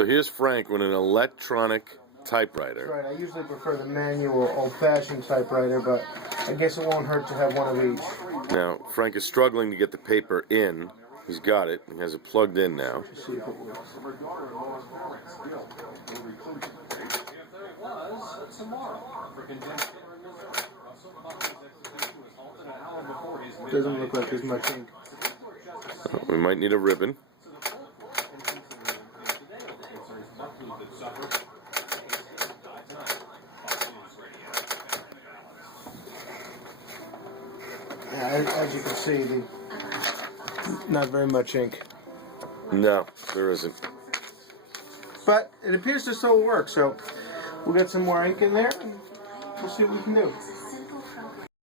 So here's Frank with an electronic typewriter. That's right. I usually prefer the manual, old-fashioned typewriter, but I guess it won't hurt to have one of each. Now, Frank is struggling to get the paper in. He's got it. He has it plugged in now. Let's see if it works. Doesn't look like there's much ink. We might need a ribbon. As you can see, not very much ink. No, there isn't. But it appears to still work, so we'll get some more ink in there and we'll see what we can do.